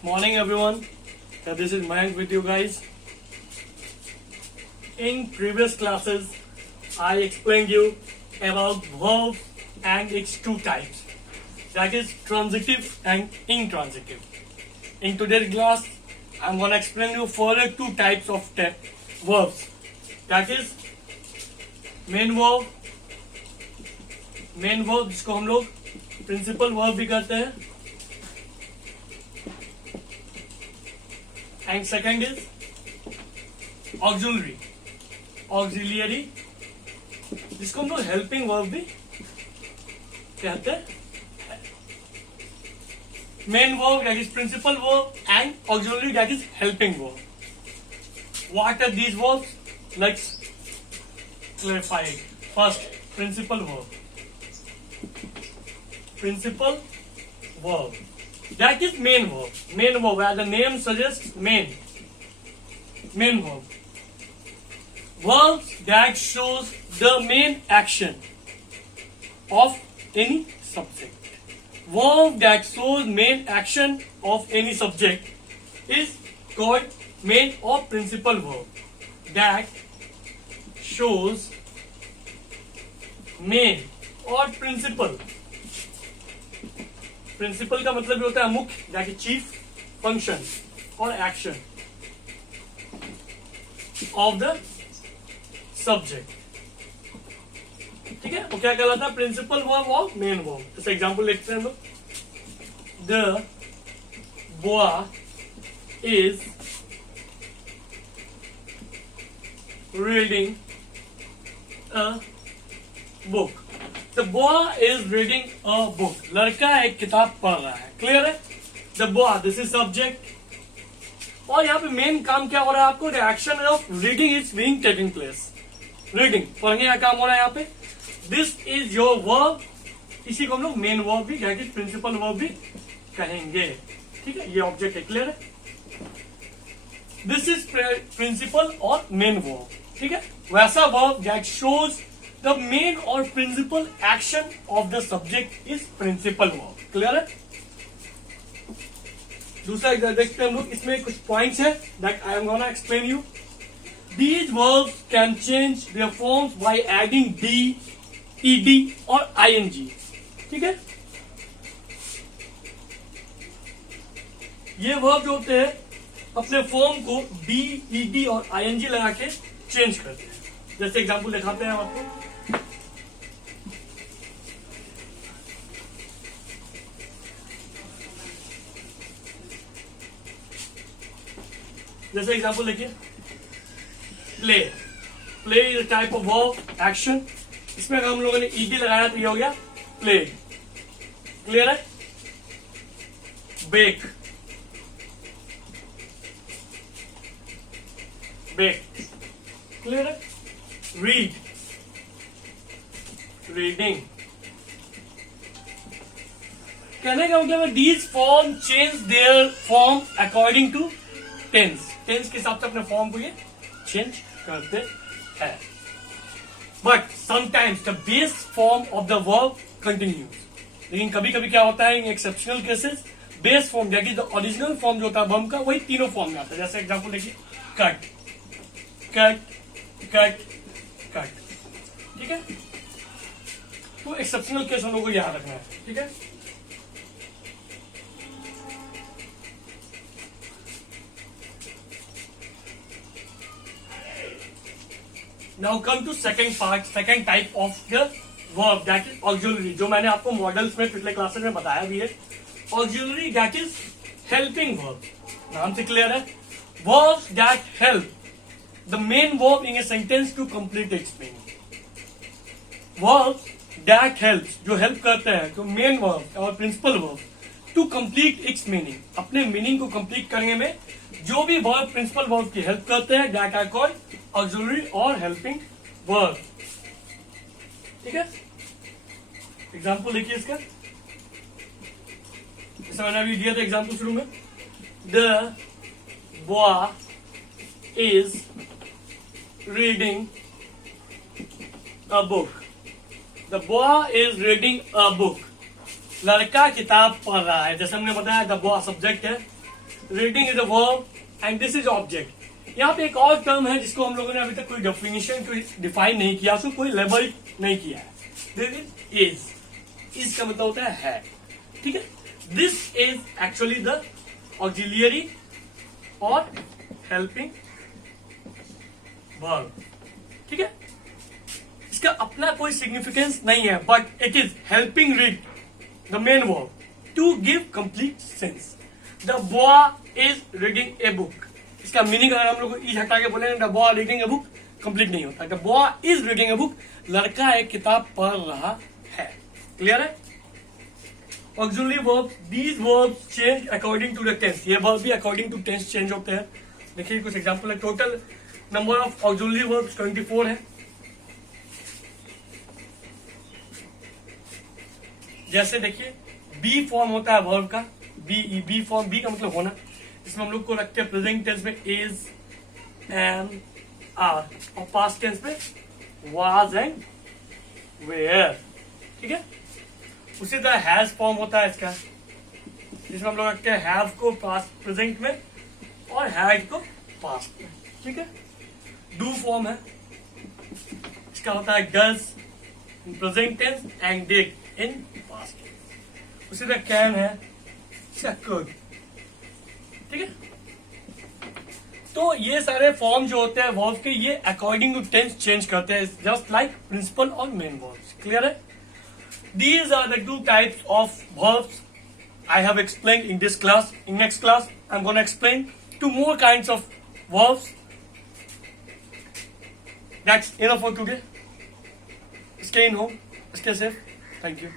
Morning everyone. This is Mayank with you guys. In previous classes, I explained you about verbs and its two types. That is transitive and intransitive. In today's class, I'm gonna explain you further two types of verbs. That is main verb जिसको हम लोग principal verb भी कहते हैं, and second is auxiliary जिसको हम लोग helping verb भी कहते हैं. Main verb that is principal verb and auxiliary that is helping verb. What are these verbs? Let's clarify it. First, principal verb. Principal verb that is main verb as the name suggests, main verb. Verbs that shows the main action of any subject. Verb that shows main action of any subject is called main or principal verb. That shows main or principal का मतलब होता है मुख्य, जाके chief function और action of the subject. ठीक है, वो क्या कहलाता है? प्रिंसिपल वर्ब और मेन वर्ब. जैसे एग्जांपल लिखते हैं हम लोग. The boy is reading a book. The boy is reading a book. लड़का एक किताब पढ़ रहा है. क्लियर है? The boy, this is subject. और यहाँ पे मेन काम क्या हो रहा है आपको? The action of reading is being taking place. Reading, पढ़ने का काम हो रहा है यहाँ पे. This is your verb. इसी को हम लोग मेन वर्ब भी, that is प्रिंसिपल वर्ब भी कहेंगे. ठीक है, ये ऑब्जेक्ट है. क्लियर है? This is प्रिंसिपल और मेन वर्ब. ठीक है, वैसा verb that shows the main or principal action of the subject is principal verb. Clear है? दूसरा देखते हैं हम लोग. इसमें कुछ पॉइंट्स है that I am gonna explain you. These verbs can change their forms by adding d, ed और ing. ठीक है, ये वर्ब जो होते हैं अपने फॉर्म को d, ed और ing लगा के चेंज करते हैं. जैसे एग्जांपल दिखाते हैं आपको. जैसे एग्जांपल देखिए, play. Play is a type of verb, action. इसमें अगर हम लोगों ने ईडी लगाया तो ये हो गया प्ले. क्लियर है? बेक. क्लियर है? रीड. रीडिंग. कहने का मतलब these form change their form according to tense. Tense के हिसाब से अपने फॉर्म को ये चेंज करते हैं. But sometimes the base form of the verb continues. लेकिन कभी कभी क्या होता है, इन exceptional cases base form that is the original form जो होता है वर्ब का, वही तीनों फॉर्म में आता है. जैसे एग्जांपल देखिए, कट. ठीक है, तो एक्सेप्शनल केस हम लोग को याद रखना है. ठीक है, Now come to second type of the verb that is auxiliary, जो मैंने आपको मॉडल्स में पिछले क्लासेस में बताया भी है. Auxiliary that is helping verb. नाम से क्लियर है? Verbs that help the main verb in a sentence to complete its meaning. Verbs that helps, जो help करते हैं, तो main verb और principal verb to complete its meaning. अपने meaning को कंप्लीट करने में जो भी वर्ब प्रिंसिपल वर्ब की हेल्प करते हैं दैट आर कॉल्ड ऑक्सिलरी और हेल्पिंग वर्ब. ठीक है, एग्जांपल देखिए इसका. जैसे मैंने अभी दिया था एग्जांपल शुरू में. The boy is reading a book. The boy is reading a book. लड़का किताब पढ़ रहा है. जैसे हमने बताया द बॉय सब्जेक्ट है, reading is a verb and this is object. यहाँ पे एक और टर्म है जिसको हम लोगों ने अभी तक कोई डेफिनेशन कोई डिफाइन नहीं किया, उसको कोई लेबल नहीं किया है। दिस इज का मतलब होता है, ठीक है। This is actually the auxiliary और हेल्पिंग वर्ब, ठीक है। इसका अपना कोई सिग्निफिकेंस नहीं है, but it is helping read the main verb to give complete sense. The boy is reading a book, इसका मीनिंग अगर हम लोग इज हटा के बोलेंगे the boy reading a book, complete नहीं होता। The boy is reading a book, लड़का एक किताब पढ़ रहा है। क्लियर है। Auxiliary verb, these verbs change according to the tense, ये वर्ब भी अकॉर्डिंग टू टेंस चेंज होते हैं। देखिए कुछ एग्जांपल है। Total number of auxiliary verbs 24 है। जैसे देखिए बी फॉर्म होता है वर्ब का, बी फॉर्म, बी का मतलब होना, इसमें हम लोग को रखते हैं प्रेजेंट टेंस में इज एंड आर, और पास्ट टेंस में वाज एंड वेयर, ठीक है। उसी तरह हैज फॉर्म होता है इसका, जिसमें हम लोग रखते हैं हैव को पास्ट प्रेजेंट में और हैड को पास्ट में, ठीक है। डू फॉर्म है, इसका होता है does in present tense and did in past tense. उसी तरह कैन है, इसका कुड, ठीक है। तो ये सारे फॉर्म जो होते हैं वर्ब के, ये अकॉर्डिंग टू टेंस चेंज करते हैं, जस्ट लाइक प्रिंसिपल और मेन वर्ब्स। क्लियर है। These are the two types of verbs I have explained in this class. In next class, I'm going to explain two more kinds of verbs. That's enough for today. Stay in home. Stay safe. Thank you.